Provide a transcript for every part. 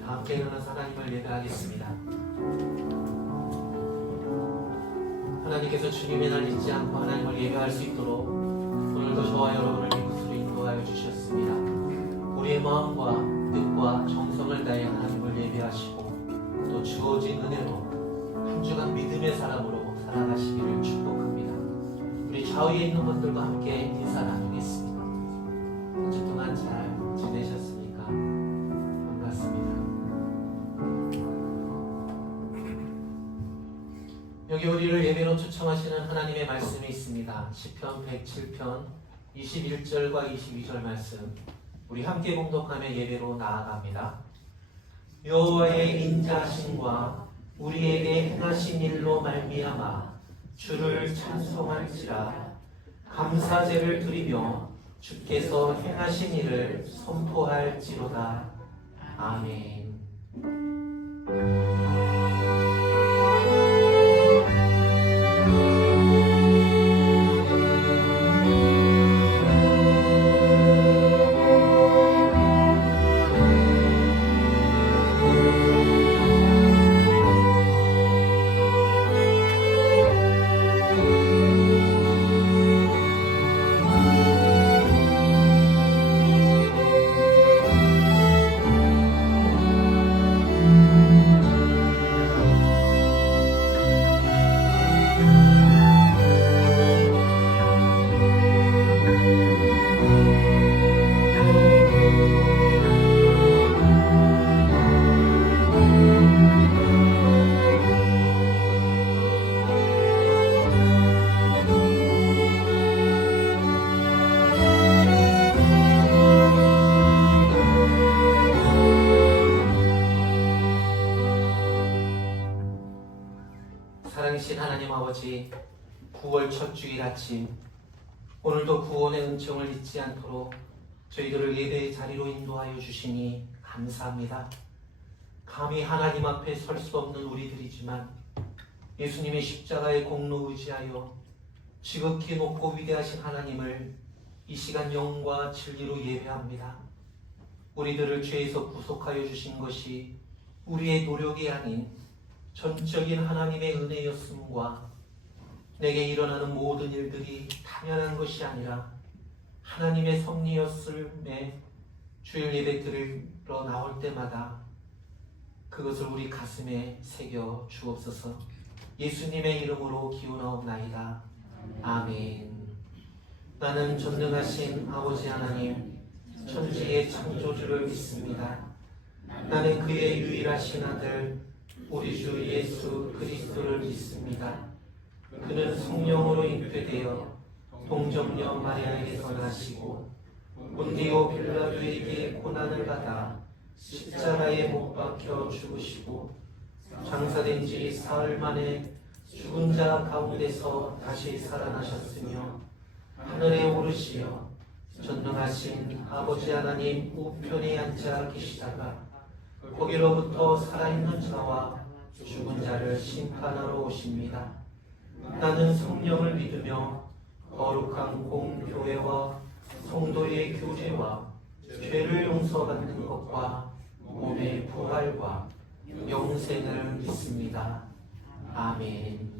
다 함께 일어나서 하나님을 예배하겠습니다. 하나님께서 주님의 날 잊지 않고 하나님을 예배할 수 있도록 오늘도 저와 여러분을 이곳으로 인도하여 주셨습니다. 우리의 마음과 뜻과 정성을 다해 하나님을 예배하시고 또 주어진 은혜로 한 주간 믿음의 사람으로 살아가시기를 축복합니다. 우리 좌우에 있는 분들과 함께 인사 나누겠습니다. 한 주 동안 잘 지내셨습니까? 반갑습니다. 여기 우리를 예배로 초청하시는 하나님의 말씀이 있습니다. 시편 107편 21절과 22절 말씀, 우리 함께 봉독하며 예배로 나아갑니다. 여호와의 인자하심과 우리에게 행하신 일로 말미암아 주를 찬송할지라. 감사제를 드리며 주께서 행하신 일을 선포할지로다. 아멘. 사랑이신 하나님 아버지, 9월 첫 주일 아침, 오늘도 구원의 은총을 잊지 않도록 저희들을 예배의 자리로 인도하여 주시니 감사합니다. 감히 하나님 앞에 설 수 없는 우리들이지만 예수님의 십자가의 공로 의지하여 지극히 높고 위대하신 하나님을 이 시간 영과 진리로 예배합니다. 우리들을 죄에서 구속하여 주신 것이 우리의 노력이 아닌 전적인 하나님의 은혜였음과 내게 일어나는 모든 일들이 당연한 것이 아니라 하나님의 섭리였음에 주일 예배 드리러 나올 때마다 그것을 우리 가슴에 새겨 주옵소서. 예수님의 이름으로 기원하옵나이다. 아멘. 나는 전능하신 아버지 하나님, 천지의 창조주를 믿습니다. 나는 그의 유일하신 아들 우리 주 예수 그리스도를 믿습니다. 그는 성령으로 잉태되어 동정녀 마리아에게서 나시고 본디오 빌라도에게 고난을 받아 십자가에 못 박혀 죽으시고 장사된 지 사흘 만에 죽은 자 가운데서 다시 살아나셨으며 하늘에 오르시어 전능하신 아버지 하나님 우편에 앉아 계시다가 거기로부터 살아있는 자와 죽은 자를 심판하러 오십니다. 나는 성령을 믿으며 거룩한 공교회와 성도의 교제와 죄를 용서받는 것과 몸의 부활과 영생을 믿습니다. 아멘.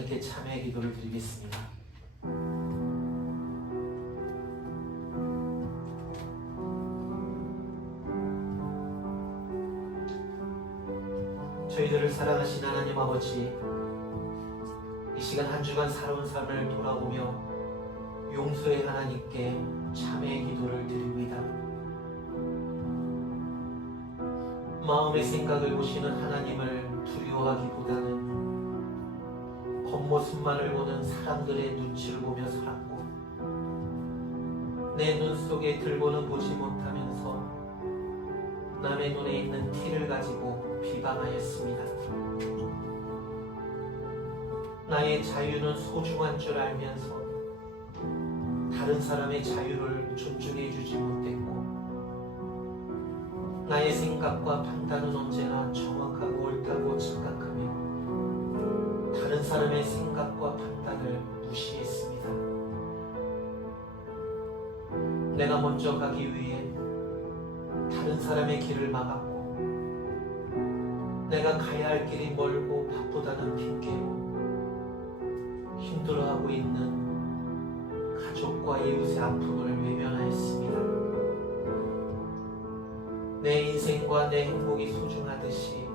하나님께 참회의 기도를 드리겠습니다. 저희들을 사랑하신 하나님 아버지, 이 시간 한 주간 살아온 삶을 돌아보며 용서의 하나님께 참회의 기도를 드립니다. 마음의 생각을 보시는 하나님을 두려워하기보다는 겉모습만을 보는 사람들의 눈치를 보며 살았고, 내 눈 속에 들고는 보지 못하면서 남의 눈에 있는 티를 가지고 비방하였습니다. 나의 자유는 소중한 줄 알면서 다른 사람의 자유를 존중해 주지 못했고, 나의 생각과 판단은 언제나 정확하고 옳다고 착각하며 다른 사람의 생각과 판단을 무시했습니다. 내가 먼저 가기 위해 다른 사람의 길을 막았고, 내가 가야 할 길이 멀고 바쁘다는 핑계로 힘들어하고 있는 가족과 이웃의 아픔을 외면하였습니다. 내 인생과 내 행복이 소중하듯이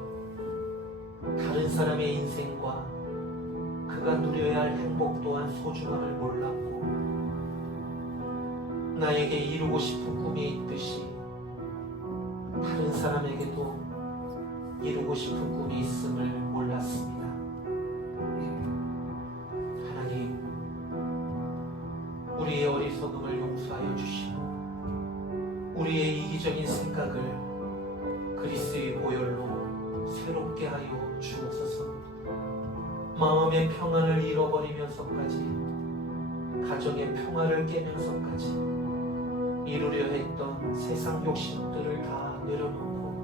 다른 사람의 인생과 그가 누려야 할 행복 또한 소중함을 몰랐고, 나에게 이루고 싶은 꿈이 있듯이 다른 사람에게도 이루고 싶은 꿈이 있음을 몰랐습니다. 하나님, 우리의 어리석음을 용서하여 주시고 우리의 이기적인 생각을 그리스도의 보혈로 새롭게 하여 주옵소서. 마음의 평안을 잃어버리면서까지, 가정의 평화를 깨면서까지 이루려 했던 세상 욕심들을 다 내려놓고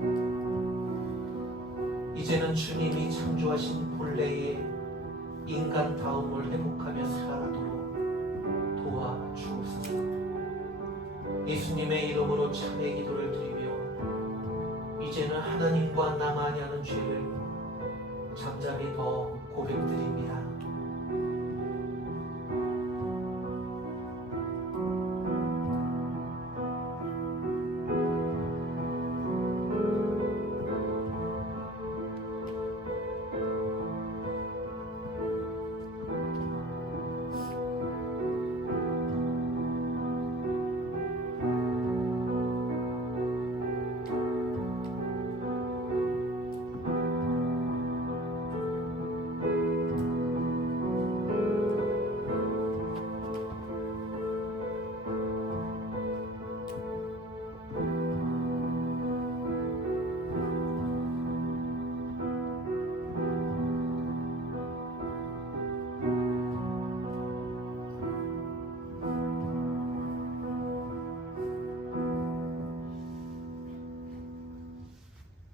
이제는 주님이 창조하신 본래의 인간다움을 회복하며 살아가도록 도와주옵소서. 예수님의 이름으로 참회의 기도를 드리며 이제는 하나님과 나만이 하는 죄를 잠잠히 더 고백드립니다.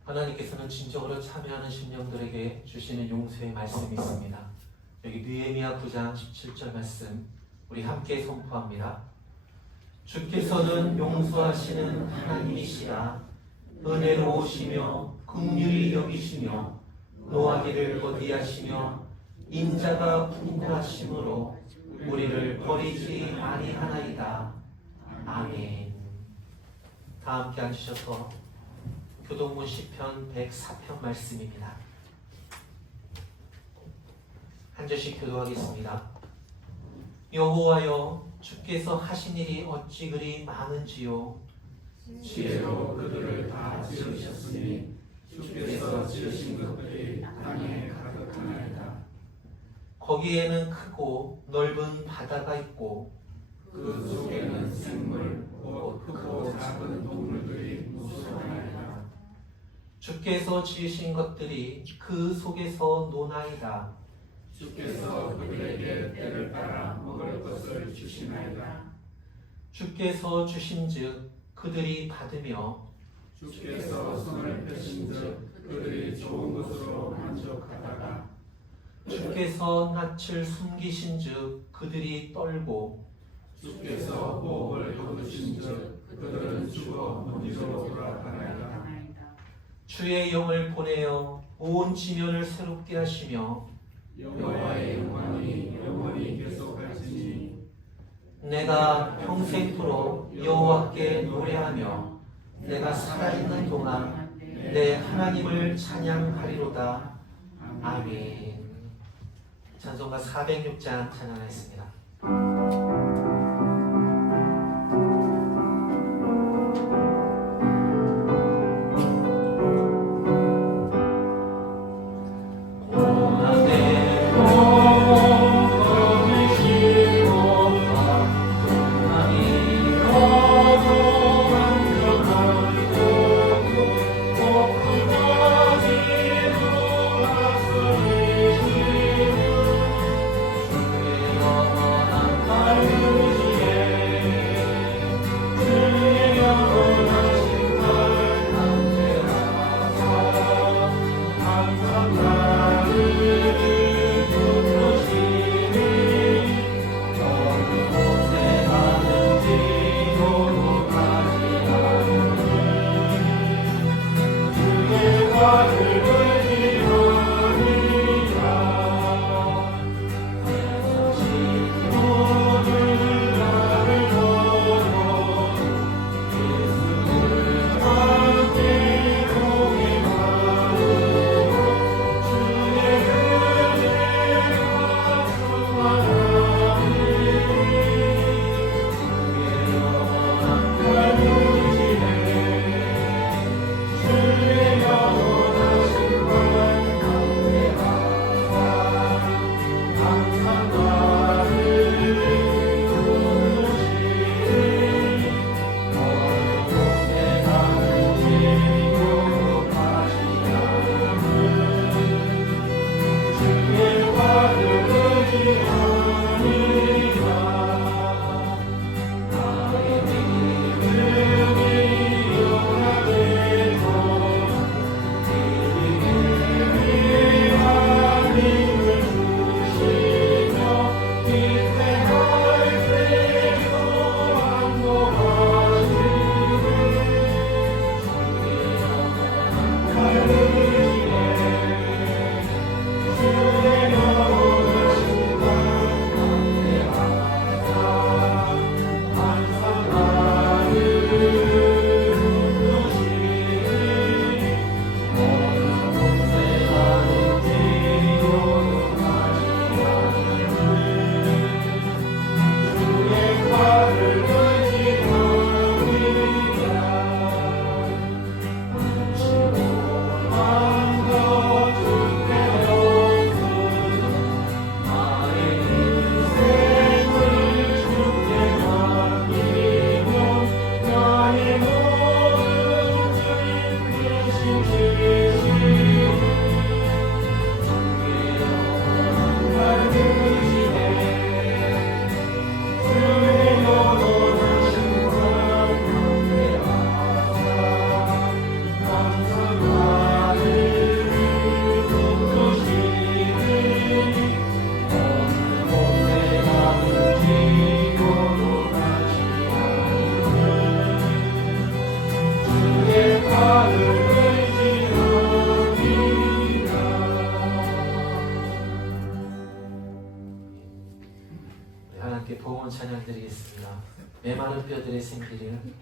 하나님께서는 진정으로 참여하는 심령들에게 주시는 용서의 말씀이 있습니다. 여기 느헤미야 9장 17절 말씀 우리 함께 선포합니다. 주께서는 용서하시는 하나님이시라. 은혜로우시며 긍휼히 여기시며 노하기를 더디하시며 인자가 풍부하심으로 우리를 버리지 아니하나이다. 아멘. 다 함께 앉으셔서 교동문 시편 104편 말씀입니다. 한 절씩 교도하겠습니다. 여호와여, 주께서 하신 일이 어찌 그리 많은지요. 지혜로 그들을 다 지으셨으니 주께서 지으신 것들이 땅에 가득하나이다. 거기에는 크고 넓은 바다가 있고 그 속에는 생물, 곧 크고 작은 동물들이 무수하나이다. 주께서 지으신 것들이 그 속에서 노나이다. 주께서 그들에게 때를 따라 먹을 것을 주시나이다. 주께서 주신즉 그들이 받으며 주께서 손을 펴신즉 그들이 좋은 것으로 만족하다가 주께서 낯을 숨기신즉 그들이 떨고 주께서 호흡을 거두신즉 그들은 죽어 먼지로 돌아가나이다. 주의 영을 보내어 온 지면을 새롭게 하시며 여호와의 영광이 영원히 계속할지니 내가 평생토록 여호와께 노래하며 내가 살아있는 동안 내 하나님을 찬양하리로다. 아멘. 찬송가 406장 찬양하겠습니다. 하나님께 보온 찬양 드리겠습니다. 메마른 뼈들의 생기를 내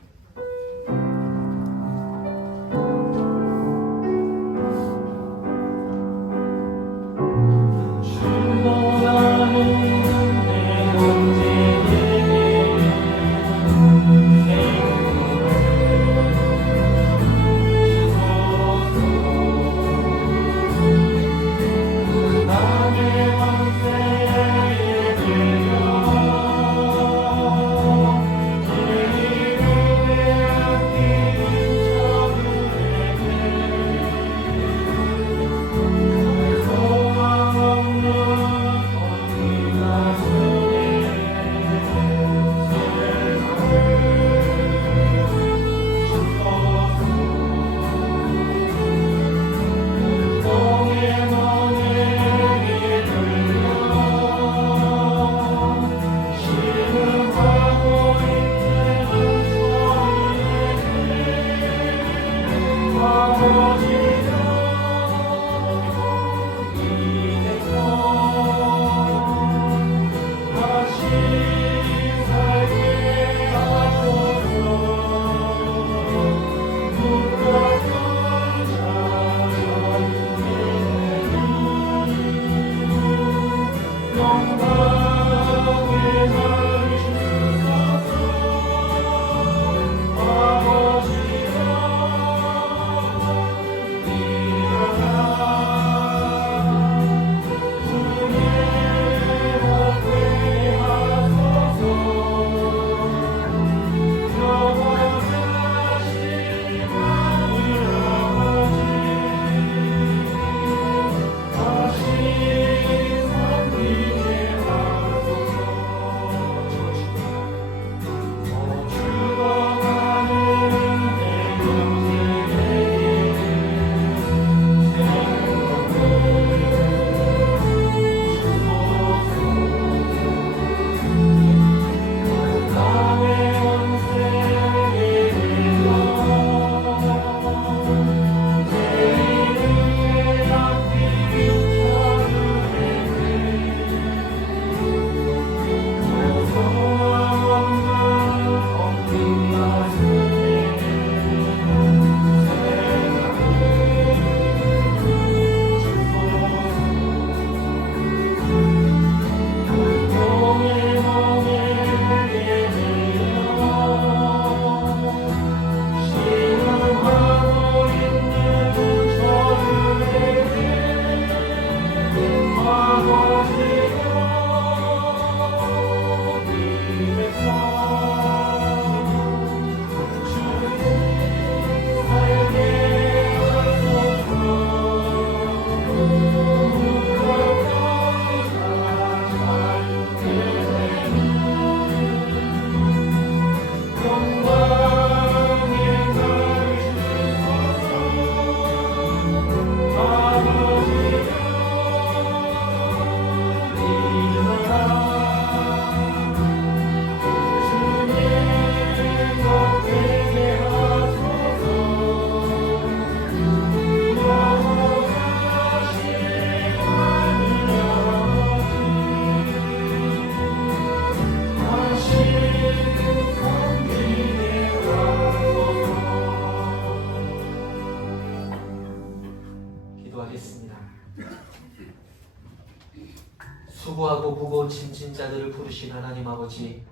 수고하고 무거운 짐진 자들을 부르신 하나님 아버지,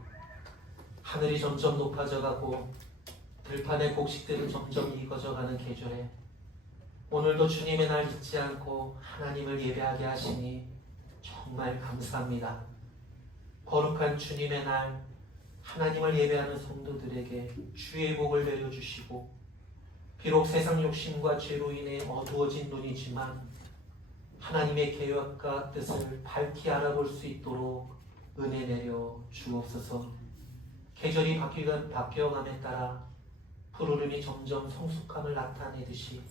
하늘이 점점 높아져가고 들판의 곡식들은 점점 익어져가는 계절에 오늘도 주님의 날 잊지 않고 하나님을 예배하게 하시니 정말 감사합니다. 거룩한 주님의 날 하나님을 예배하는 성도들에게 주의 복을 내려주시고, 비록 세상 욕심과 죄로 인해 어두워진 눈이지만 하나님의 계획과 뜻을 밝히 알아볼 수 있도록 은혜 내려 주옵소서. 계절이 바뀌어감에 따라 푸르름이 점점 성숙함을 나타내듯이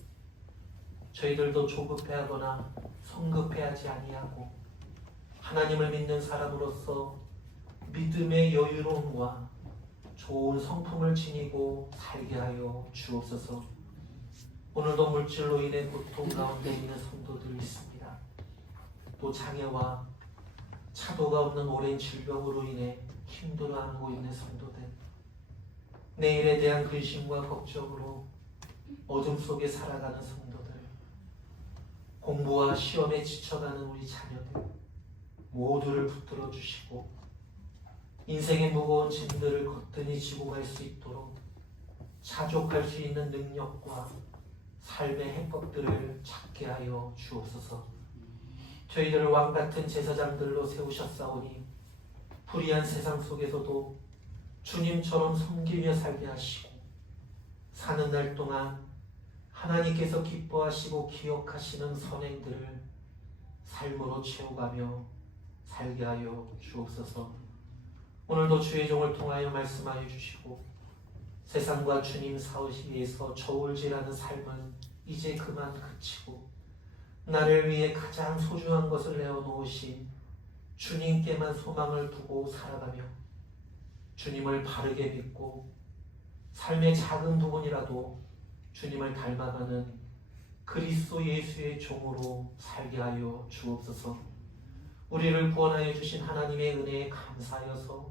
저희들도 조급해하거나 성급해하지 아니하고 하나님을 믿는 사람으로서 믿음의 여유로움과 좋은 성품을 지니고 살게 하여 주옵소서. 오늘도 물질로 인해 고통 가운데 있는 성도들이 있습니다. 또 장애와 차도가 없는 오랜 질병으로 인해 힘들어하고 있는 성도들, 내일에 대한 근심과 걱정으로 어둠 속에 살아가는 성도들, 공부와 시험에 지쳐가는 우리 자녀들 모두를 붙들어 주시고 인생의 무거운 짐들을 거뜬히 지고 갈 수 있도록 자족할 수 있는 능력과 삶의 해법들을 찾게 하여 주옵소서. 저희들을 왕같은 제사장들로 세우셨사오니 불의한 세상 속에서도 주님처럼 섬기며 살게 하시고 사는 날 동안 하나님께서 기뻐하시고 기억하시는 선행들을 삶으로 채워가며 살게 하여 주옵소서. 오늘도 주의 종을 통하여 말씀하여 주시고 세상과 주님 사이에서 저울질하는 삶은 이제 그만 그치고 나를 위해 가장 소중한 것을 내어놓으신 주님께만 소망을 두고 살아가며 주님을 바르게 믿고 삶의 작은 부분이라도 주님을 닮아가는 그리스도 예수의 종으로 살게 하여 주옵소서. 우리를 구원하여 주신 하나님의 은혜에 감사하여서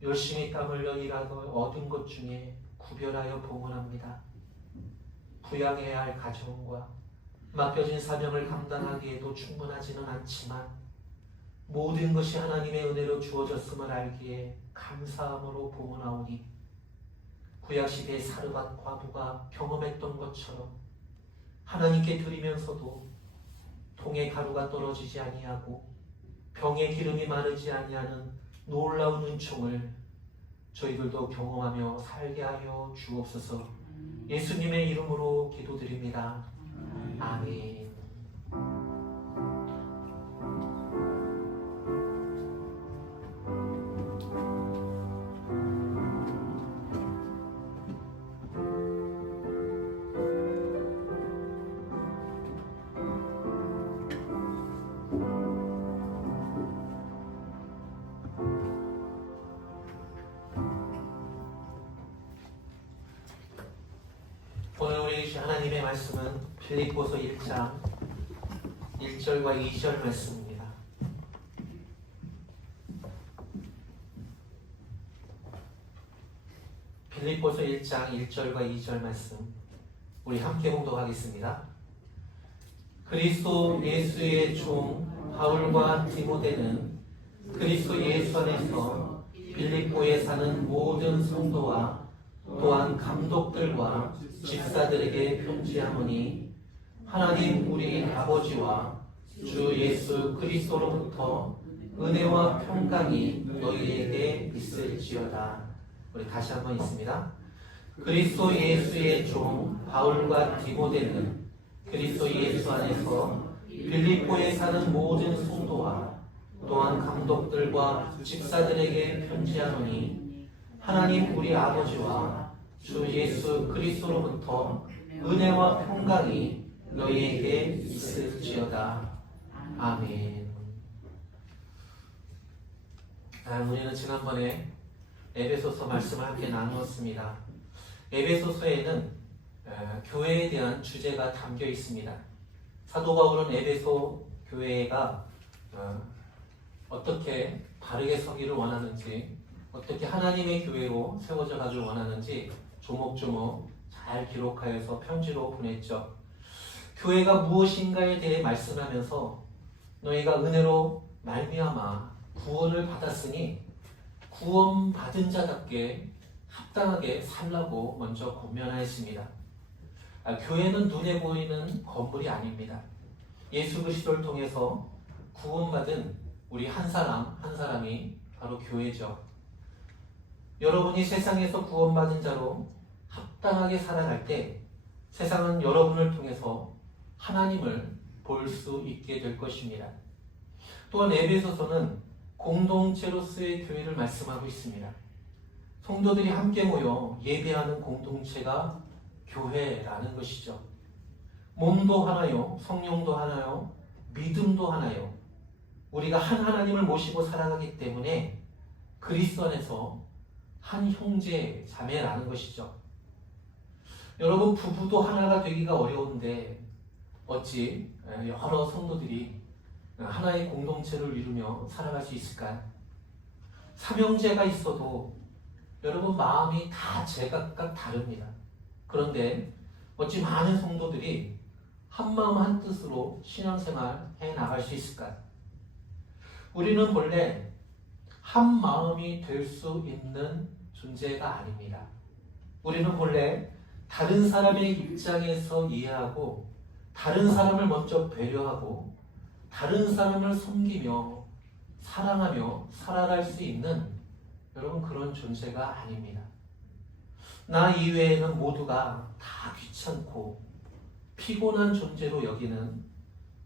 열심히 땀 흘려 일하고 얻은 것 중에 구별하여 봉헌합니다. 부양해야 할 가정과 맡겨진 사명을 감당하기에도 충분하지는 않지만 모든 것이 하나님의 은혜로 주어졌음을 알기에 감사함으로 봉헌하오니 구약시대의 사르밧 과부가 경험했던 것처럼 하나님께 드리면서도 통에 가루가 떨어지지 아니하고 병에 기름이 마르지 아니하는 놀라운 은총을 저희들도 경험하며 살게 하여 주옵소서. 예수님의 이름으로 기도드립니다. 아멘. 오늘 우리 주신 하나님의 말씀은 빌립보서 1장 1절과 2절 말씀입니다. 빌립보서 1장 1절과 2절 말씀 우리 함께 봉독하겠습니다. 그리스도 예수의 종 바울과 디모데는 그리스도 예수 안에서 빌립보에 사는 모든 성도와 또한 감독들과 집사들에게 편지하노니 하나님 우리 아버지와 주 예수 그리스도로부터 은혜와 평강이 너희에게 있을지어다. 우리 다시 한번 있습니다. 그리스도 예수의 종 바울과 디모데는 그리스도 예수 안에서 빌립보에 사는 모든 성도와 또한 감독들과 집사들에게 편지하노니 하나님 우리 아버지와 주 예수 그리스도로부터 은혜와 평강이 너희에게 있을지어다. 아멘. 우리는 지난번에 에베소서 말씀을 함께 나누었습니다. 에베소서에는 교회에 대한 주제가 담겨 있습니다. 사도 바울은 에베소 교회가 어떻게 바르게 서기를 원하는지, 어떻게 하나님의 교회로 세워져 가길 원하는지 조목조목 잘 기록하여서 편지로 보냈죠. 교회가 무엇인가에 대해 말씀하면서 너희가 은혜로 말미암아 구원을 받았으니 구원받은 자답게 합당하게 살라고 먼저 권면하였습니다. 교회는 눈에 보이는 건물이 아닙니다. 예수 그리스도를 통해서 구원받은 우리 한 사람 한 사람이 바로 교회죠. 여러분이 세상에서 구원받은 자로 합당하게 살아갈 때 세상은 여러분을 통해서 하나님을 볼 수 있게 될 것입니다. 또한 에베소서는 공동체로서의 교회를 말씀하고 있습니다. 성도들이 함께 모여 예배하는 공동체가 교회라는 것이죠. 몸도 하나요, 성령도 하나요, 믿음도 하나요. 우리가 한 하나님을 모시고 살아가기 때문에 그리스도 안에서 한 형제 자매라는 것이죠. 여러분, 부부도 하나가 되기가 어려운데 어찌 여러 성도들이 하나의 공동체를 이루며 살아갈 수 있을까요? 삼형제가 있어도 여러분 마음이 다 제각각 다릅니다. 그런데 어찌 많은 성도들이 한 마음 한 뜻으로 신앙생활 해 나갈 수 있을까요? 우리는 본래 한 마음이 될 수 있는 존재가 아닙니다. 우리는 본래 다른 사람의 입장에서 이해하고 다른 사람을 먼저 배려하고 다른 사람을 섬기며 사랑하며 살아갈 수 있는 여러분 그런 존재가 아닙니다. 나 이외에는 모두가 다 귀찮고 피곤한 존재로 여기는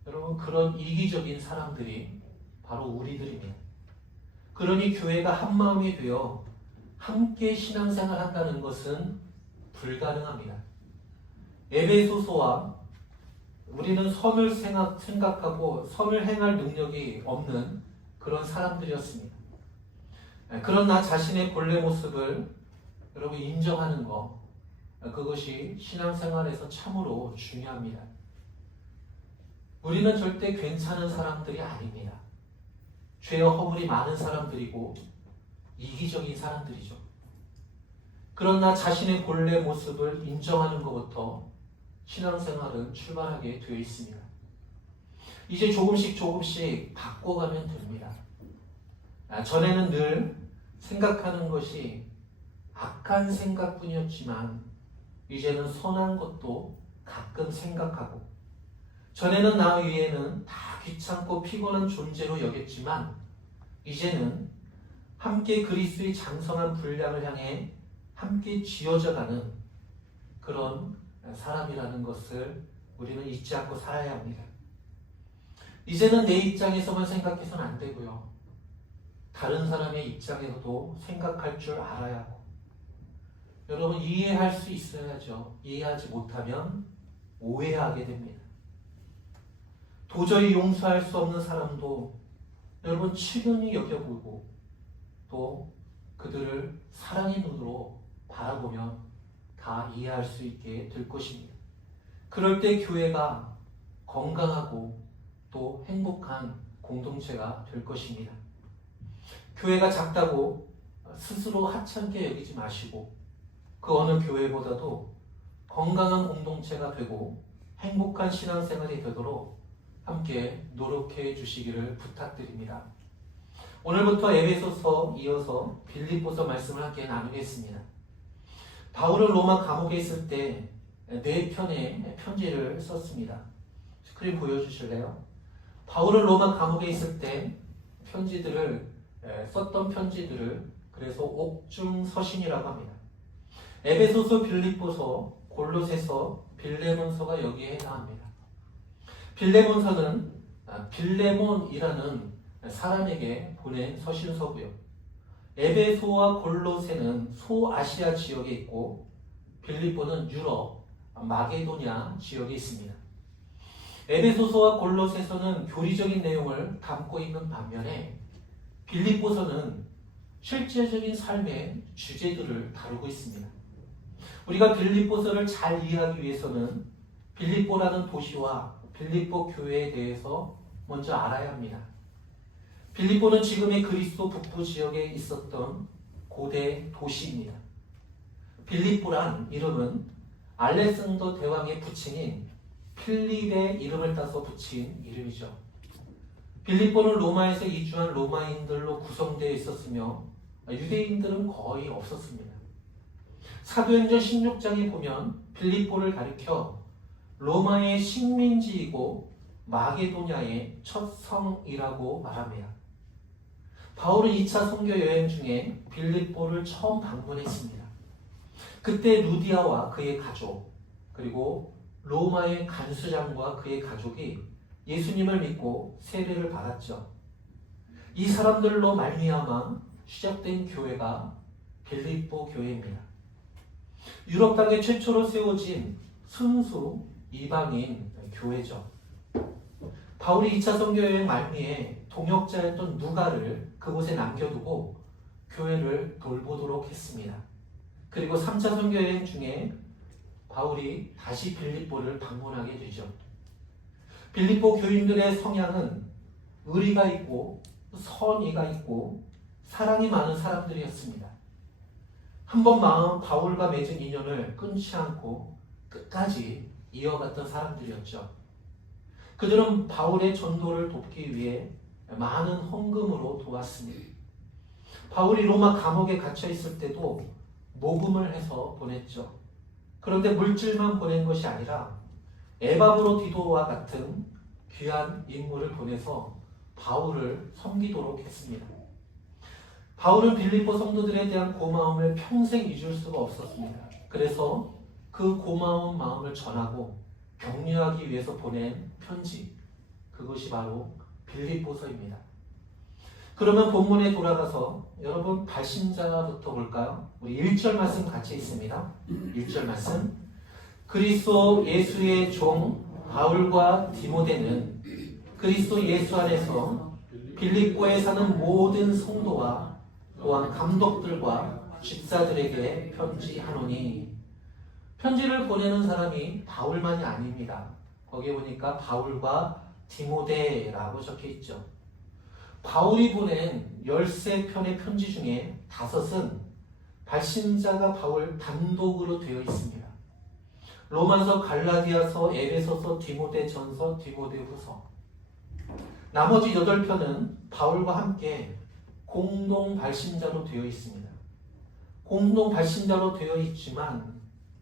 여러분 그런 이기적인 사람들이 바로 우리들입니다. 그러니 교회가 한 마음이 되어 함께 신앙생활 한다는 것은 불가능합니다. 에베소서와 우리는 선을 생각하고 선을 행할 능력이 없는 그런 사람들이었습니다. 그런 나 자신의 본래 모습을 여러분 인정하는 것, 그것이 신앙생활에서 참으로 중요합니다. 우리는 절대 괜찮은 사람들이 아닙니다. 죄와 허물이 많은 사람들이고 이기적인 사람들이죠. 그러나 자신의 본래 모습을 인정하는 것부터 신앙생활은 출발하게 되어 있습니다. 이제 조금씩 바꿔가면 됩니다. 전에는 늘 생각하는 것이 악한 생각뿐이었지만 이제는 선한 것도 가끔 생각하고, 전에는 나 위에는 다 귀찮고 피곤한 존재로 여겼지만 이제는 함께 그리스도의 장성한 분량을 향해 함께 쥐어져가는 그런 사람이라는 것을 우리는 잊지 않고 살아야 합니다. 이제는 내 입장에서만 생각해서는 안 되고요. 다른 사람의 입장에서도 생각할 줄 알아야 하고, 여러분 이해할 수 있어야죠. 이해하지 못하면 오해하게 됩니다. 도저히 용서할 수 없는 사람도 여러분 친근히 여겨보고 또 그들을 사랑의 눈으로 바라보면 다 이해할 수 있게 될 것입니다. 그럴 때 교회가 건강하고 또 행복한 공동체가 될 것입니다. 교회가 작다고 스스로 하찮게 여기지 마시고 그 어느 교회보다도 건강한 공동체가 되고 행복한 신앙생활이 되도록 함께 노력해 주시기를 부탁드립니다. 오늘부터 에베소서 이어서 빌립보서 말씀을 함께 나누겠습니다. 바울은 로마 감옥에 있을 때 4편의 편지를 썼습니다. 스크린 보여주실래요? 바울은 로마 감옥에 있을 때 썼던 편지들을 그래서 옥중서신이라고 합니다. 에베소서, 빌립보서, 골로새서, 빌레몬서가 여기에 해당합니다. 빌레몬서는 빌레몬이라는 사람에게 보낸 서신서고요. 에베소와 골로새는 소아시아 지역에 있고 빌립보는 유럽, 마게도냐 지역에 있습니다. 에베소서와 골로새서는 교리적인 내용을 담고 있는 반면에 빌립보서는 실제적인 삶의 주제들을 다루고 있습니다. 우리가 빌립보서를 잘 이해하기 위해서는 빌립보라는 도시와 빌립보 교회에 대해서 먼저 알아야 합니다. 빌립보는 지금의 그리스도 북부 지역에 있었던 고대 도시입니다. 빌립보란 이름은 알렉산더 대왕의 부친인 필립의 이름을 따서 붙인 이름이죠. 빌립보는 로마에서 이주한 로마인들로 구성되어 있었으며 유대인들은 거의 없었습니다. 사도행전 16장에 보면 빌립보를 가리켜 로마의 식민지이고 마게도냐의 첫 성이라고 말합니다. 바울은 2차 선교 여행 중에 빌립보를 처음 방문했습니다. 그때 루디아와 그의 가족, 그리고 로마의 간수장과 그의 가족이 예수님을 믿고 세례를 받았죠. 이 사람들로 말미암아 시작된 교회가 빌립보 교회입니다. 유럽 땅에 최초로 세워진 순수 이방인 교회죠. 바울이 2차 선교 여행 말미에 동역자였던 누가를 그곳에 남겨두고 교회를 돌보도록 했습니다. 그리고 3차 선교 여행 중에 바울이 다시 빌립보를 방문하게 되죠. 빌립보 교인들의 성향은 의리가 있고 선의가 있고 사랑이 많은 사람들이었습니다. 한 번 바울과 맺은 인연을 끊지 않고 끝까지 이어갔던 사람들이었죠. 그들은 바울의 전도를 돕기 위해 많은 헌금으로 도왔습니다. 바울이 로마 감옥에 갇혀 있을 때도 모금을 해서 보냈죠. 그런데 물질만 보낸 것이 아니라 에바브로디도와 같은 귀한 인물을 보내서 바울을 섬기도록 했습니다. 바울은 빌립보 성도들에 대한 고마움을 평생 잊을 수가 없었습니다. 그래서 그 고마운 마음을 전하고 격려하기 위해서 보낸 편지, 그것이 바로 빌립보서입니다. 그러면 본문에 돌아가서 여러분 발신자부터 볼까요? 우리 1절 말씀 같이 있습니다. 1절 말씀. 그리스도 예수의 종 바울과 디모데는 그리스도 예수 안에서 빌립보에 사는 모든 성도와 또한 감독들과 집사들에게 편지하노니. 편지를 보내는 사람이 바울만이 아닙니다. 거기에 보니까 바울과 디모데라고 적혀 있죠. 바울이 보낸 13편의 편지 중에 5은 발신자가 바울 단독으로 되어 있습니다. 로마서, 갈라디아서, 에베소서, 디모데전서, 디모데후서. 나머지 8편은 바울과 함께 공동 발신자로 되어 있습니다. 공동 발신자로 되어 있지만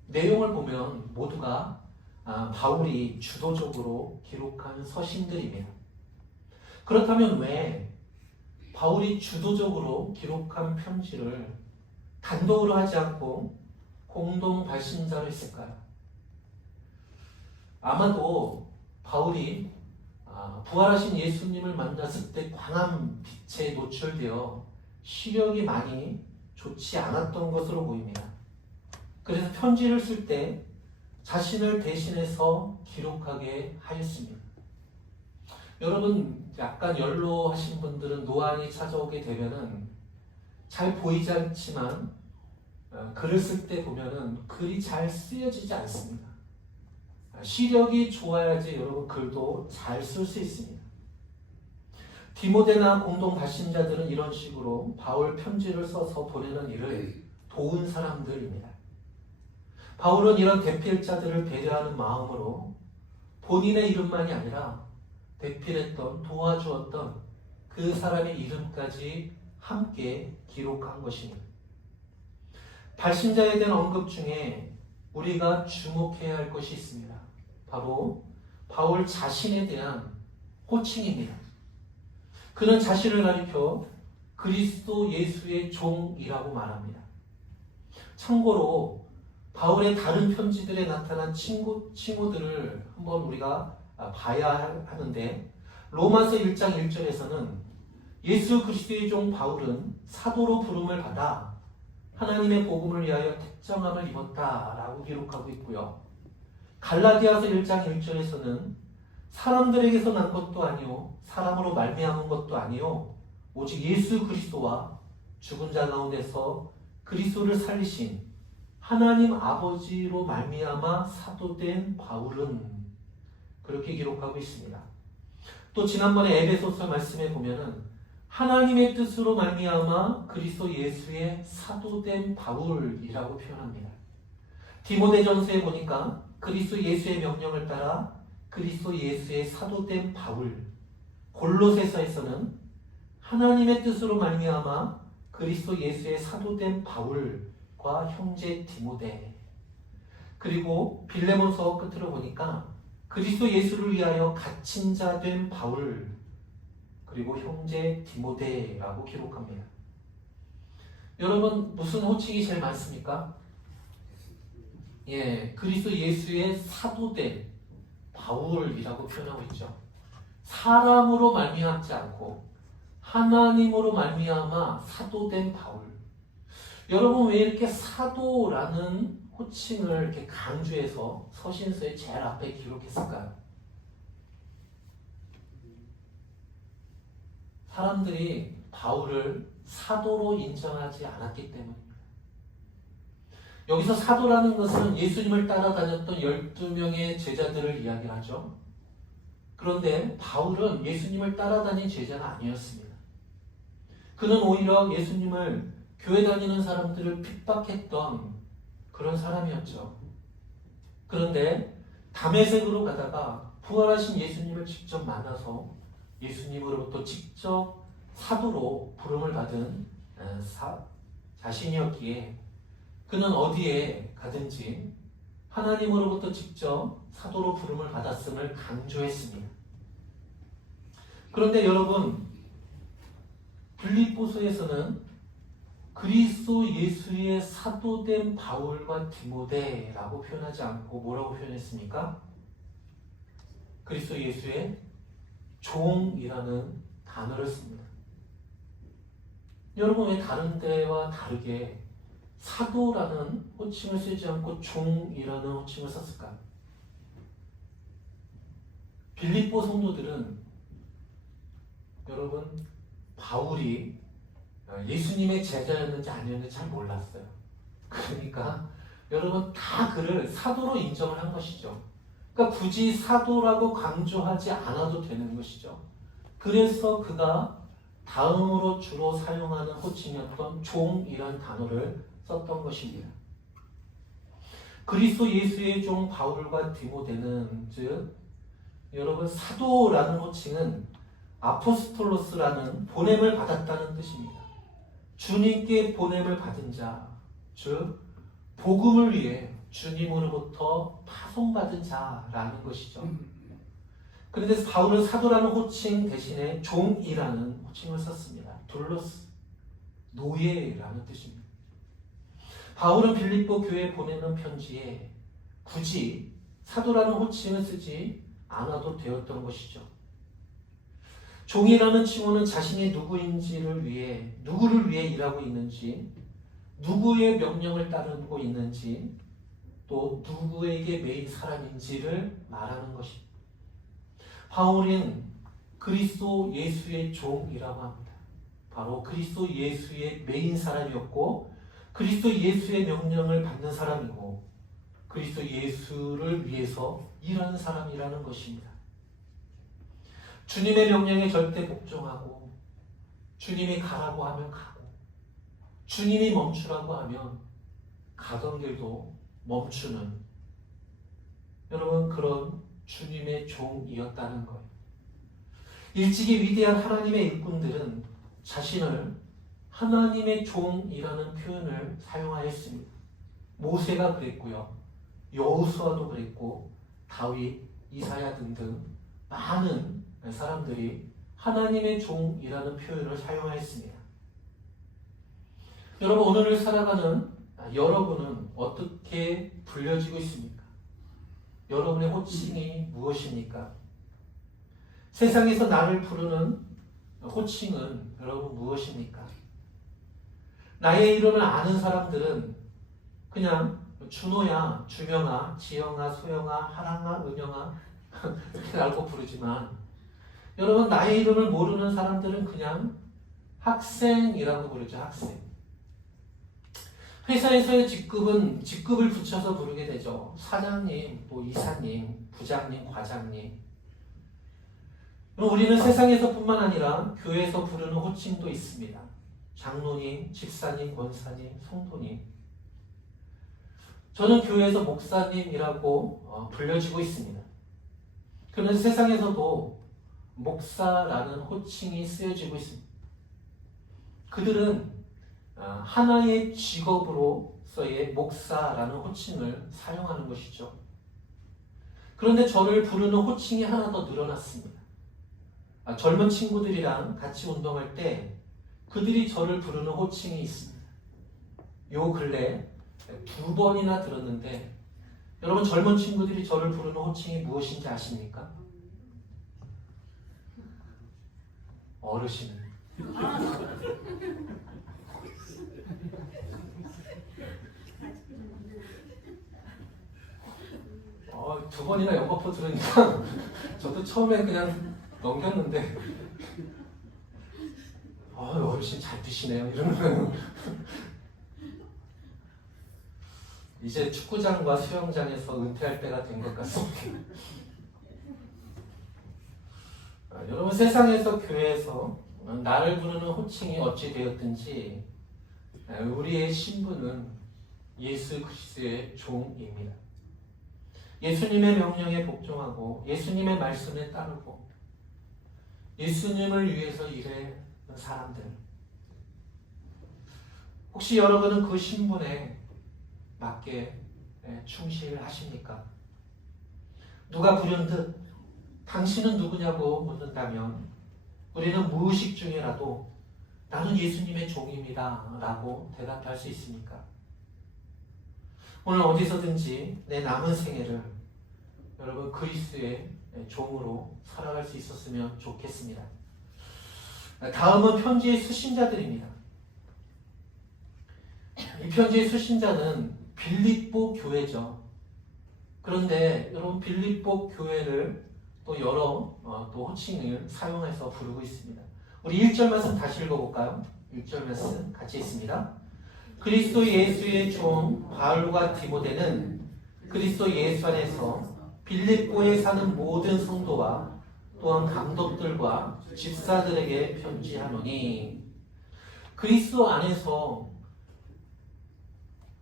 내용을 보면 모두가 바울이 주도적으로 기록한 서신들입니다. 그렇다면 왜 바울이 주도적으로 기록한 편지를 단독으로 하지 않고 공동 발신자로 했을까요? 아마도 바울이 부활하신 예수님을 만났을 때 광한 빛에 노출되어 시력이 많이 좋지 않았던 것으로 보입니다. 그래서 편지를 쓸 때 자신을 대신해서 기록하게 하였습니다. 여러분, 약간 연로하신 분들은 노안이 찾아오게 되면은 잘 보이지 않지만 글을 쓸 때 보면은 글이 잘 쓰여지지 않습니다. 시력이 좋아야지 여러분 글도 잘 쓸 수 있습니다. 디모데나 공동 발신자들은 이런 식으로 바울 편지를 써서 보내는 일을 도운 사람들입니다. 바울은 이런 대필자들을 배려하는 마음으로 본인의 이름만이 아니라 대필했던, 도와주었던 그 사람의 이름까지 함께 기록한 것입니다. 발신자에 대한 언급 중에 우리가 주목해야 할 것이 있습니다. 바로 바울 자신에 대한 호칭입니다. 그는 자신을 가리켜 그리스도 예수의 종이라고 말합니다. 참고로 바울의 다른 편지들에 나타난 칭호들을 한번 우리가 봐야 하는데, 로마서 1장 1절에서는 예수 그리스도의 종 바울은 사도로 부름을 받아 하나님의 복음을 위하여 택정함을 입었다라고 기록하고 있고요. 갈라디아서 1장 1절에서는 사람들에게서 난 것도 아니요 사람으로 말미암은 것도 아니요 오직 예수 그리스도와 죽은 자 가운데서 그리스도를 살리신 하나님 아버지로 말미암아 사도된 바울은, 그렇게 기록하고 있습니다. 또 지난번에 에베소서 말씀에 보면은 하나님의 뜻으로 말미암아 그리스도 예수의 사도된 바울이라고 표현합니다. 디모데전서에 보니까 그리스도 예수의 명령을 따라 그리스도 예수의 사도된 바울, 골로새서에서는 하나님의 뜻으로 말미암아 그리스도 예수의 사도된 바울과 형제 디모데, 그리고 빌레몬서 끝으로 보니까 그리스도 예수를 위하여 갇힌 자 된 바울, 그리고 형제 디모데라고 기록합니다. 여러분, 무슨 호칭이 제일 많습니까? 그리스도 예수의 사도된 바울이라고 표현하고 있죠. 사람으로 말미암지 않고 하나님으로 말미암아 사도된 바울. 여러분, 왜 이렇게 사도라는 호칭을 이렇게 강조해서 서신서의 제일 앞에 기록했을까요? 사람들이 바울을 사도로 인정하지 않았기 때문입니다. 여기서 사도라는 것은 예수님을 따라다녔던 12명의 제자들을 이야기하죠. 그런데 바울은 예수님을 따라다닌 제자가 아니었습니다. 그는 오히려 예수님을 교회 다니는 사람들을 핍박했던 그런 사람이었죠. 그런데 다메섹으로 가다가 부활하신 예수님을 직접 만나서 예수님으로부터 직접 사도로 부름을 받은 자신이었기에 그는 어디에 가든지 하나님으로부터 직접 사도로 부름을 받았음을 강조했습니다. 그런데 여러분, 빌립보서에서는 그리스도 예수의 사도된 바울과 디모데라고 표현하지 않고 뭐라고 표현했습니까? 그리스도 예수의 종이라는 단어를 씁니다. 여러분, 왜 다른 데와 다르게 사도라는 호칭을 쓰지 않고 종이라는 호칭을 썼을까요? 빌립보 성도들은 여러분, 바울이 예수님의 제자였는지 아니었는지 잘 몰랐어요. 그러니까 여러분, 다 그를 사도로 인정을 한 것이죠. 그러니까 굳이 사도라고 강조하지 않아도 되는 것이죠. 그래서 그가 다음으로 주로 사용하는 호칭이었던 종이라는 단어를 썼던 것입니다. 그리스도 예수의 종 바울과 디모데는, 즉 여러분, 사도라는 호칭은 아포스톨로스라는 보냄을 받았다는 뜻입니다. 주님께 보냄을 받은 자, 즉 복음을 위해 주님으로부터 파송받은 자라는 것이죠. 그런데 바울은 사도라는 호칭 대신에 종이라는 호칭을 썼습니다. 둘로스, 노예라는 뜻입니다. 바울은 빌립보 교회에 보내는 편지에 굳이 사도라는 호칭을 쓰지 않아도 되었던 것이죠. 종이라는 칭호는 자신이 누구인지를 위해, 누구를 위해 일하고 있는지, 누구의 명령을 따르고 있는지, 또 누구에게 매인 사람인지를 말하는 것입니다. 바울은 그리스도 예수의 종이라고 합니다. 바로 그리스도 예수의 매인 사람이었고, 그리스도 예수의 명령을 받는 사람이고, 그리스도 예수를 위해서 일하는 사람이라는 것입니다. 주님의 명령에 절대 복종하고, 주님이 가라고 하면 가고, 주님이 멈추라고 하면 가던 길도 멈추는, 여러분, 그런 주님의 종이었다는 거예요. 일찍이 위대한 하나님의 일꾼들은 자신을 하나님의 종이라는 표현을 사용하였습니다. 모세가 그랬고요, 여호수아도 그랬고, 다윗, 이사야 등등 많은 사람들이 하나님의 종이라는 표현을 사용하였습니다. 여러분, 오늘을 살아가는 여러분은 어떻게 불려지고 있습니까? 여러분의 호칭이 무엇입니까? 세상에서 나를 부르는 호칭은 여러분 무엇입니까? 나의 이름을 아는 사람들은 그냥 준호야, 주명아, 지영아, 소영아, 하랑아, 은영아 이렇게 알고 부르지만, 여러분, 나의 이름을 모르는 사람들은 그냥 학생이라고 부르죠. 학생. 회사에서의 직급은 직급을 붙여서 부르게 되죠. 사장님, 뭐 이사님, 부장님, 과장님. 우리는 세상에서뿐만 아니라 교회에서 부르는 호칭도 있습니다. 장로님, 집사님, 권사님, 성도님. 저는 교회에서 목사님이라고 불려지고 있습니다. 그런데 세상에서도 목사라는 호칭이 쓰여지고 있습니다. 그들은 하나의 직업으로서의 목사라는 호칭을 사용하는 것이죠. 그런데 저를 부르는 호칭이 하나 더 늘어났습니다. 젊은 친구들이랑 같이 운동할 때 그들이 저를 부르는 호칭이 있습니다. 요 근래 2번이나 들었는데, 여러분, 젊은 친구들이 저를 부르는 호칭이 무엇인지 아십니까? 어르신. 두 번이나 연거푸 들으니까 저도 처음에 그냥 넘겼는데, 어르신 잘 드시네요 이러는 거예요. 이제 축구장과 수영장에서 은퇴할 때가 된 것 같습니다. 여러분, 세상에서, 교회에서 나를 부르는 호칭이 어찌 되었든지 우리의 신분은 예수 그리스도의 종입니다. 예수님의 명령에 복종하고 예수님의 말씀에 따르고 예수님을 위해서 일하는 사람들. 혹시 여러분은 그 신분에 맞게 충실하십니까? 누가 불현듯 당신은 누구냐고 묻는다면 우리는 무의식 중에라도 나는 예수님의 종입니다 라고 대답할 수 있습니까? 오늘 어디서든지 내 남은 생애를 여러분 그리스도의 종으로 살아갈 수 있었으면 좋겠습니다. 다음은 편지의 수신자들입니다. 이 편지의 수신자는 빌립보 교회죠. 그런데 여러분, 빌립보 교회를 또 여러 또 호칭을 사용해서 부르고 있습니다. 우리 1절 말씀 다시 읽어볼까요? 1절 말씀 같이 있습니다. 그리스도 예수의 종 바울과 디모데는 그리스도 예수 안에서 빌립보에 사는 모든 성도와 또한 감독들과 집사들에게 편지하노니. 그리스도 안에서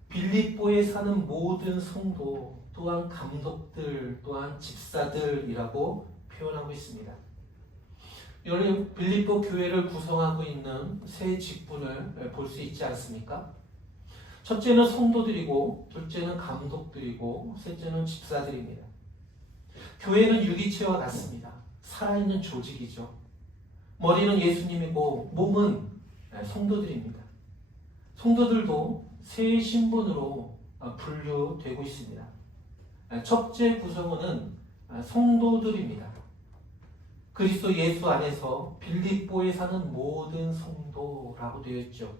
빌립보에 사는 모든 성도 또한 감독들 또한 집사들이라고 표현하고 있습니다. 여러분 빌립보 교회를 구성하고 있는 세 직분을 볼 수 있지 않습니까? 첫째는 성도들이고, 둘째는 감독들이고, 셋째는 집사들입니다. 교회는 유기체와 같습니다. 살아있는 조직이죠. 머리는 예수님이고 몸은 성도들입니다. 성도들도 세 신분으로 분류되고 있습니다. 첫째 구성원은 성도들입니다. 그리스도 예수 안에서 빌립보에 사는 모든 성도라고 되어 있죠.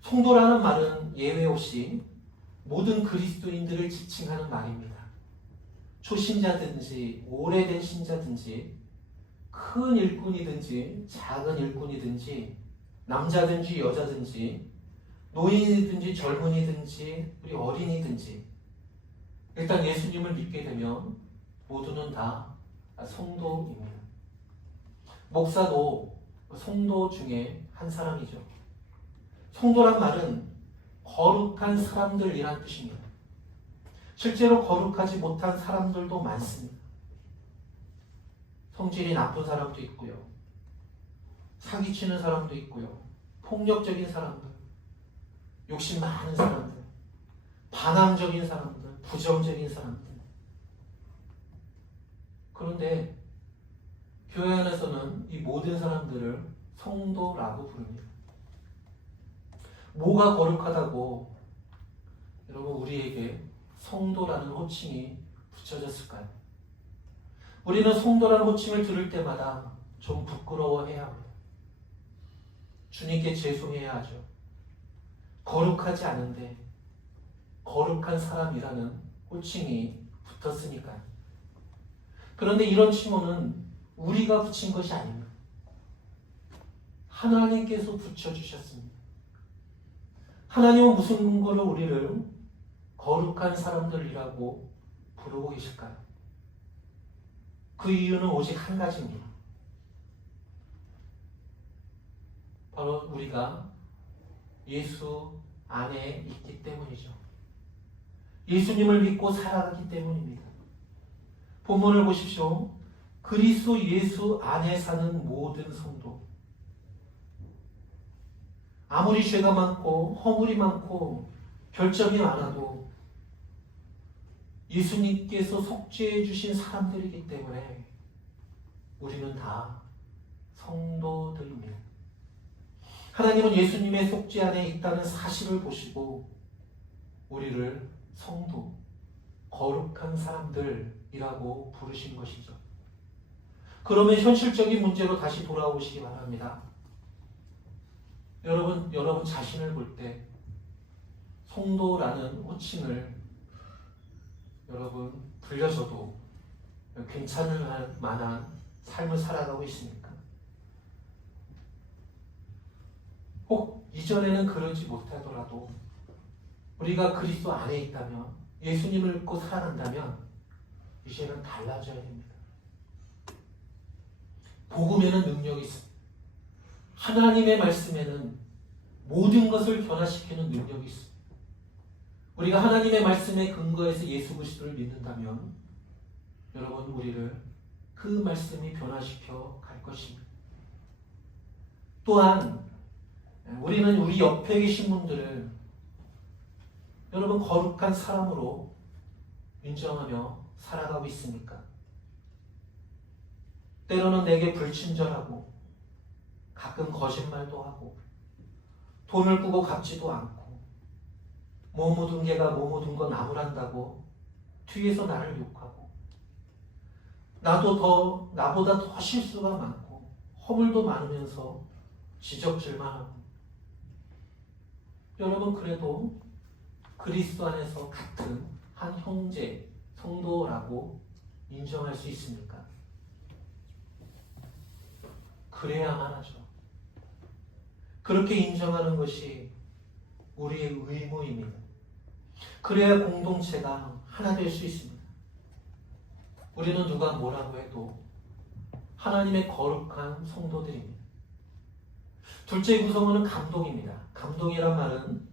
성도라는 말은 예외 없이 모든 그리스도인들을 지칭하는 말입니다. 초신자든지 오래된 신자든지 큰 일꾼이든지 작은 일꾼이든지 남자든지 여자든지 노인이든지 젊은이든지 우리 어린이든지 일단 예수님을 믿게 되면 모두는 다 성도입니다. 목사도 성도 중에 한 사람이죠. 성도란 말은 거룩한 사람들이란 뜻입니다. 실제로 거룩하지 못한 사람들도 많습니다. 성질이 나쁜 사람도 있고요. 사기치는 사람도 있고요. 폭력적인 사람들, 욕심 많은 사람들, 반항적인 사람들, 부정적인 사람들. 그런데 교회 안에서는 이 모든 사람들을 성도라고 부릅니다. 뭐가 거룩하다고 여러분 우리에게 성도라는 호칭이 붙여졌을까요? 우리는 성도라는 호칭을 들을 때마다 좀 부끄러워해야 합니다. 주님께 죄송해야 하죠. 거룩하지 않은데 거룩한 사람이라는 호칭이 붙었으니까요. 그런데 이런 칭호는 우리가 붙인 것이 아닙니다. 하나님께서 붙여주셨습니다. 하나님은 무슨 근거로 우리를 거룩한 사람들이라고 부르고 계실까요? 그 이유는 오직 한 가지입니다. 바로 우리가 예수 안에 있기 때문이죠. 예수님을 믿고 살아가기 때문입니다. 본문을 보십시오. 그리스도 예수 안에 사는 모든 성도. 아무리 죄가 많고 허물이 많고 결점이 많아도 예수님께서 속죄해 주신 사람들이기 때문에 우리는 다 성도들입니다. 하나님은 예수님의 속죄 안에 있다는 사실을 보시고 우리를 성도, 거룩한 사람들이라고 부르신 것이죠. 그러면 현실적인 문제로 다시 돌아오시기 바랍니다. 여러분 자신을 볼 때 성도라는 호칭을 여러분 불려줘도 괜찮을 만한 삶을 살아가고 있습니까? 혹 이전에는 그러지 못하더라도 우리가 그리스도 안에 있다면, 예수님을 믿고 살아간다면 이제는 달라져야 됩니다. 복음에는 능력이 있습니다. 하나님의 말씀에는 모든 것을 변화시키는 능력이 있습니다. 우리가 하나님의 말씀에 근거해서 예수 그리스도를 믿는다면 여러분 우리를 그 말씀이 변화시켜 갈 것입니다. 또한 우리는 우리 옆에 계신 분들을 여러분 거룩한 사람으로 인정하며 살아가고 있습니까? 때로는 내게 불친절하고 가끔 거짓말도 하고 돈을 꾸고 갚지도 않고 뭐 묻은 개가 뭐 묻은 거 나무란다고 뒤에서 나를 욕하고 나보다 더 실수가 많고 허물도 많으면서 지적질만 하고 여러분 그래도 그리스도 안에서 같은 한 형제, 성도라고 인정할 수 있습니까? 그래야만 하죠. 그렇게 인정하는 것이 우리의 의무입니다. 그래야 공동체가 하나 될 수 있습니다. 우리는 누가 뭐라고 해도 하나님의 거룩한 성도들입니다. 둘째 구성원은 감독입니다. 감독이란 말은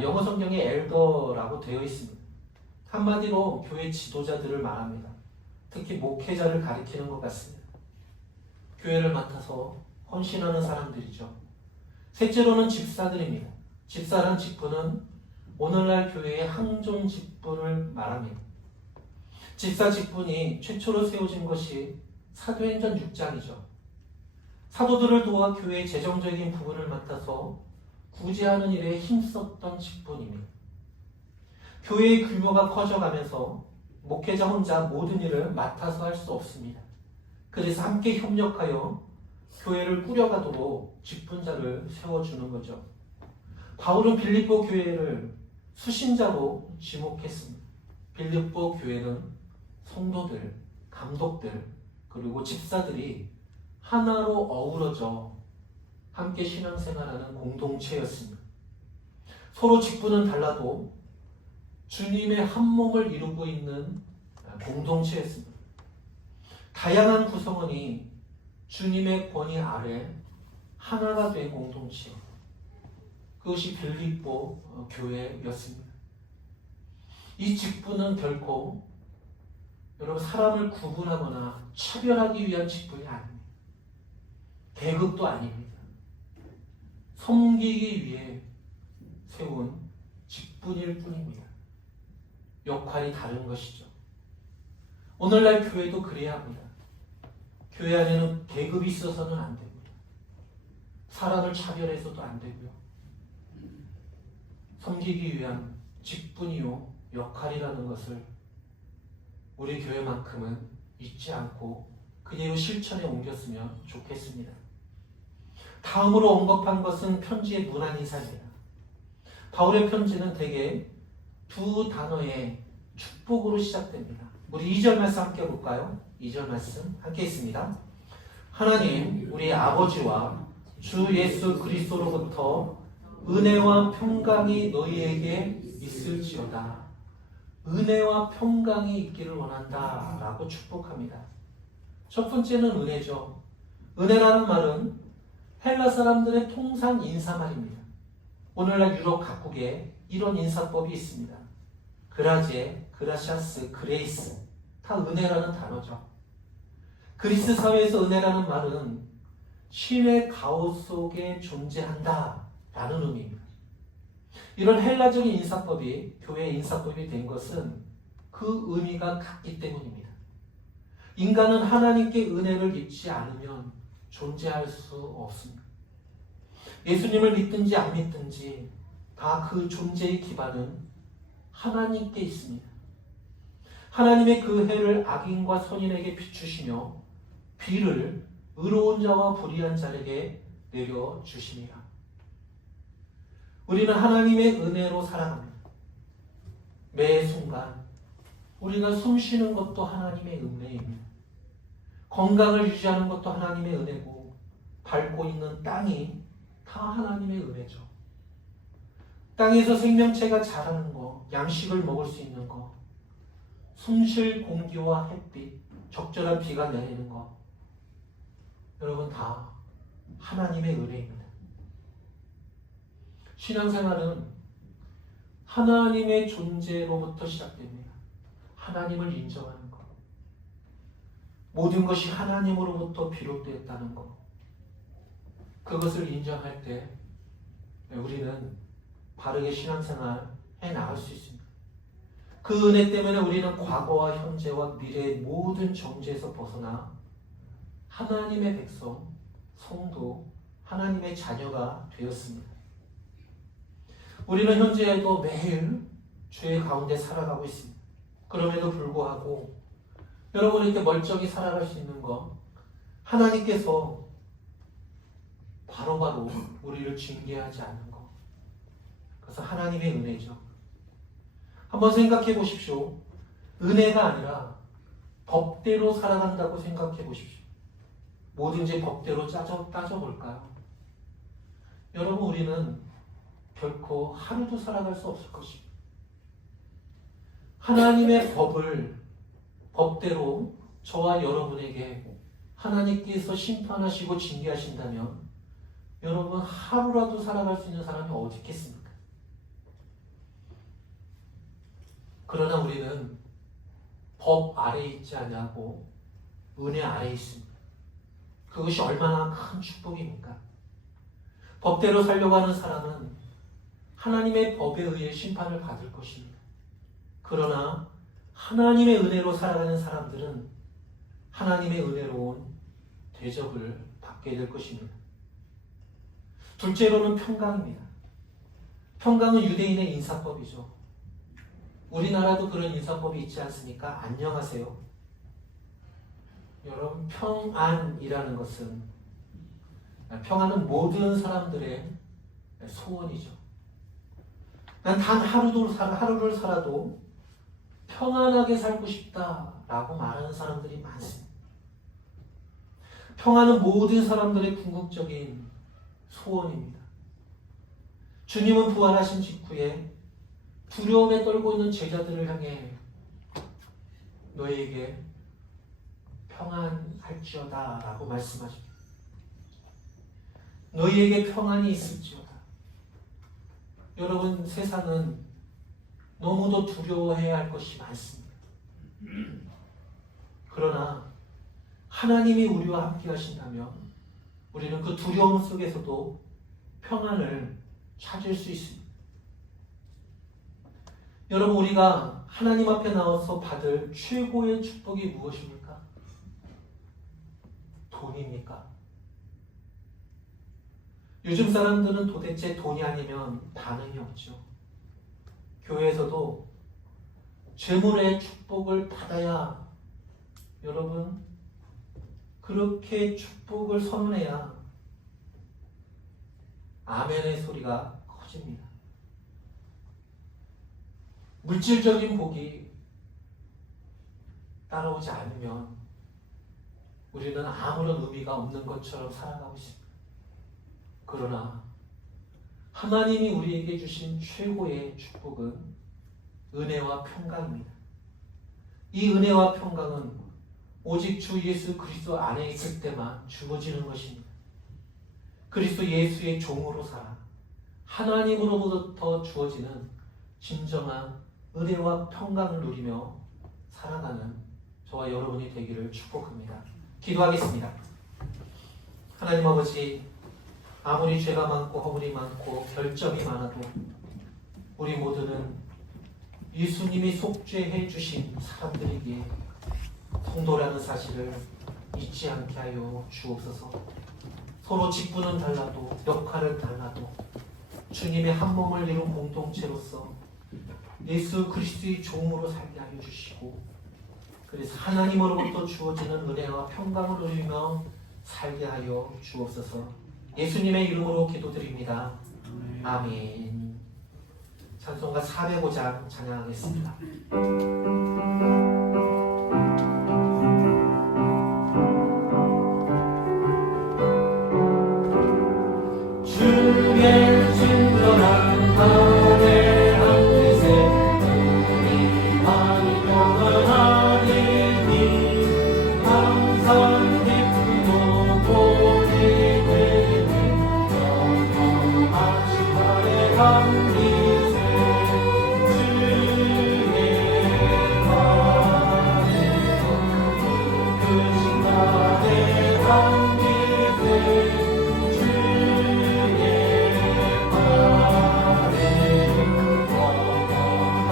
영어 성경에 엘더라고 되어 있습니다. 한마디로 교회 지도자들을 말합니다. 특히 목회자를 가리키는 것 같습니다. 교회를 맡아서 헌신하는 사람들이죠. 셋째로는 집사들입니다. 집사란 직분은 오늘날 교회의 항존 직분을 말합니다. 집사 직분이 최초로 세워진 것이 사도행전 6장이죠. 사도들을 도와 교회의 재정적인 부분을 맡아서 구제하는 일에 힘썼던 직분입니다. 교회의 규모가 커져가면서 목회자 혼자 모든 일을 맡아서 할 수 없습니다. 그래서 함께 협력하여 교회를 꾸려가도록 직분자를 세워주는 거죠. 바울은 빌립보 교회를 수신자로 지목했습니다. 빌립보 교회는 성도들, 감독들, 그리고 집사들이 하나로 어우러져 함께 신앙생활하는 공동체였습니다. 서로 직분은 달라도 주님의 한 몸을 이루고 있는 공동체였습니다. 다양한 구성원이 주님의 권위 아래 하나가 된 공동체, 그것이 빌립보 교회였습니다. 이 직분은 결코 여러분 사람을 구분하거나 차별하기 위한 직분이 아닙니다. 계급도 아닙니다. 섬기기 위해 세운 직분일 뿐입니다. 역할이 다른 것이죠. 오늘날 교회도 그래야 합니다. 교회 안에는 계급이 있어서는 안 됩니다. 사람을 차별해서도 안 되고요. 섬기기 위한 직분이요 역할이라는 것을 우리 교회만큼은 잊지 않고 그대로 실천에 옮겼으면 좋겠습니다. 다음으로 언급한 것은 편지의 문안 인사입니다. 바울의 편지는 대개 두 단어의 축복으로 시작됩니다. 우리 2절 말씀 함께 볼까요? 2절 말씀 함께 있습니다. 하나님 우리 아버지와 주 예수 그리스도로부터 은혜와 평강이 너희에게 있을지어다. 은혜와 평강이 있기를 원한다 라고 축복합니다. 첫 번째는 은혜죠. 은혜라는 말은 헬라 사람들의 통상 인사말입니다. 오늘날 유럽 각국에 이런 인사법이 있습니다. 그라제, 그라시아스, 그레이스 다 은혜라는 단어죠. 그리스 사회에서 은혜라는 말은 신의 가호 속에 존재한다 라는 의미입니다. 이런 헬라적인 인사법이 교회 인사법이 된 것은 그 의미가 같기 때문입니다. 인간은 하나님께 은혜를 입지 않으면 존재할 수 없습니다. 예수님을 믿든지 안 믿든지 다 그 존재의 기반은 하나님께 있습니다. 하나님의 그 해를 악인과 선인에게 비추시며 비를 의로운 자와 불의한 자에게 내려주시니라. 우리는 하나님의 은혜로 살아갑니다. 매 순간 우리가 숨 쉬는 것도 하나님의 은혜입니다. 건강을 유지하는 것도 하나님의 은혜고 밟고 있는 땅이 다 하나님의 은혜죠. 땅에서 생명체가 자라는 거, 양식을 먹을 수 있는 거, 숨쉴 공기와 햇빛, 적절한 비가 내리는 거, 여러분 다 하나님의 은혜입니다. 신앙생활은 하나님의 존재로부터 시작됩니다. 하나님을 인정하는 것. 모든 것이 하나님으로부터 비롯되었다는 것. 그것을 인정할 때 우리는 바르게 신앙생활 해 나갈 수 있습니다. 그 은혜 때문에 우리는 과거와 현재와 미래의 모든 정죄에서 벗어나 하나님의 백성, 성도, 하나님의 자녀가 되었습니다. 우리는 현재에도 매일 죄 가운데 살아가고 있습니다. 그럼에도 불구하고 여러분 이렇게 멀쩡히 살아갈 수 있는 것, 하나님께서 바로바로 우리를 징계하지 않는 것, 그래서 하나님의 은혜죠. 한번 생각해 보십시오. 은혜가 아니라 법대로 살아간다고 생각해 보십시오. 뭐든지 법대로 따져볼까요? 여러분 우리는 결코 하루도 살아갈 수 없을 것입니다. 하나님의 법대로 저와 여러분에게 하나님께서 심판하시고 징계하신다면 여러분 하루라도 살아갈 수 있는 사람이 어디 있겠습니까? 그러나 우리는 법 아래에 있지 않냐고 은혜 아래에 있습니다. 그것이 얼마나 큰 축복입니까? 법대로 살려고 하는 사람은 하나님의 법에 의해 심판을 받을 것입니다. 그러나 하나님의 은혜로 살아가는 사람들은 하나님의 은혜로운 대접을 받게 될 것입니다. 둘째로는 평강입니다. 평강은 유대인의 인사법이죠. 우리나라도 그런 인사법이 있지 않습니까? 안녕하세요. 여러분, 평안이라는 것은, 평안은 모든 사람들의 소원이죠. 난 단 하루를 살아도 평안하게 살고 싶다라고 말하는 사람들이 많습니다. 평안은 모든 사람들의 궁극적인 소원입니다. 주님은 부활하신 직후에 두려움에 떨고 있는 제자들을 향해 너희에게 평안할지어다 라고 말씀하십니다. 너희에게 평안이 있을지어다. 여러분, 세상은 너무도 두려워해야 할 것이 많습니다. 그러나 하나님이 우리와 함께 하신다면 우리는 그 두려움 속에서도 평안을 찾을 수 있습니다. 여러분, 우리가 하나님 앞에 나와서 받을 최고의 축복이 무엇입니까? 돈입니까? 요즘 사람들은 도대체 돈이 아니면 반응이 없죠. 교회에서도 재물의 축복을 받아야, 여러분, 그렇게 축복을 선언해야 아멘의 소리가 커집니다. 물질적인 복이 따라오지 않으면 우리는 아무런 의미가 없는 것처럼 살아가고 있습니다. 그러나 하나님이 우리에게 주신 최고의 축복은 은혜와 평강입니다. 이 은혜와 평강은 오직 주 예수 그리스도 안에 있을 때만 주어지는 것입니다. 그리스도 예수의 종으로 살아 하나님으로부터 주어지는 진정한 은혜와 평강을 누리며 살아가는 저와 여러분이 되기를 축복합니다. 기도하겠습니다. 하나님 아버지, 아무리 죄가 많고 허물이 많고 결점이 많아도 우리 모두는 예수님이 속죄해 주신 사람들이기에 성도라는 사실을 잊지 않게 하여 주옵소서. 서로 직분은 달라도 역할은 달라도 주님의 한 몸을 이룬 공동체로서 예수 그리스도의 종으로 살게 하여 주시고, 그래서 하나님으로부터 주어지는 은혜와 평강을 누리며 살게 하여 주옵소서. 예수님의 이름으로 기도드립니다. 아멘. 찬송가 405장 찬양하겠습니다. 주의 친절한 가운데 앉으세 우리 마음이 평안하리니 항상 기쁘고 복이 되네 영원하신 날의 함께세 주의 말에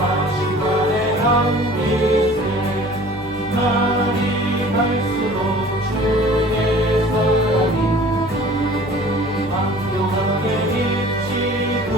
크신 날의 함께세 날이 갈수록 주의 사랑이 황교하게 비치고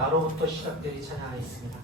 나로부터 시작되리 찬양하겠습니다.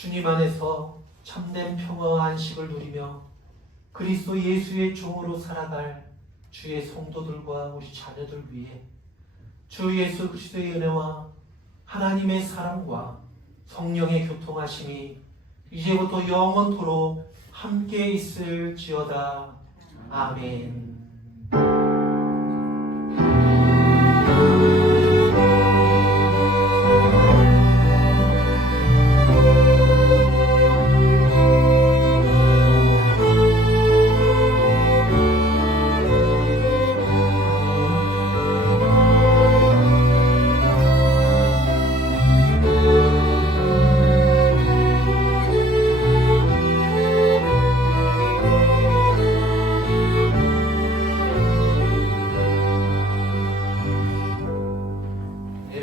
주님 안에서 참된 평화와 안식을 누리며 그리스도 예수의 종으로 살아갈 주의 성도들과 우리 자녀들 위해 주 예수 그리스도의 은혜와 하나님의 사랑과 성령의 교통하심이 이제부터 영원토록 함께 있을지어다. 아멘.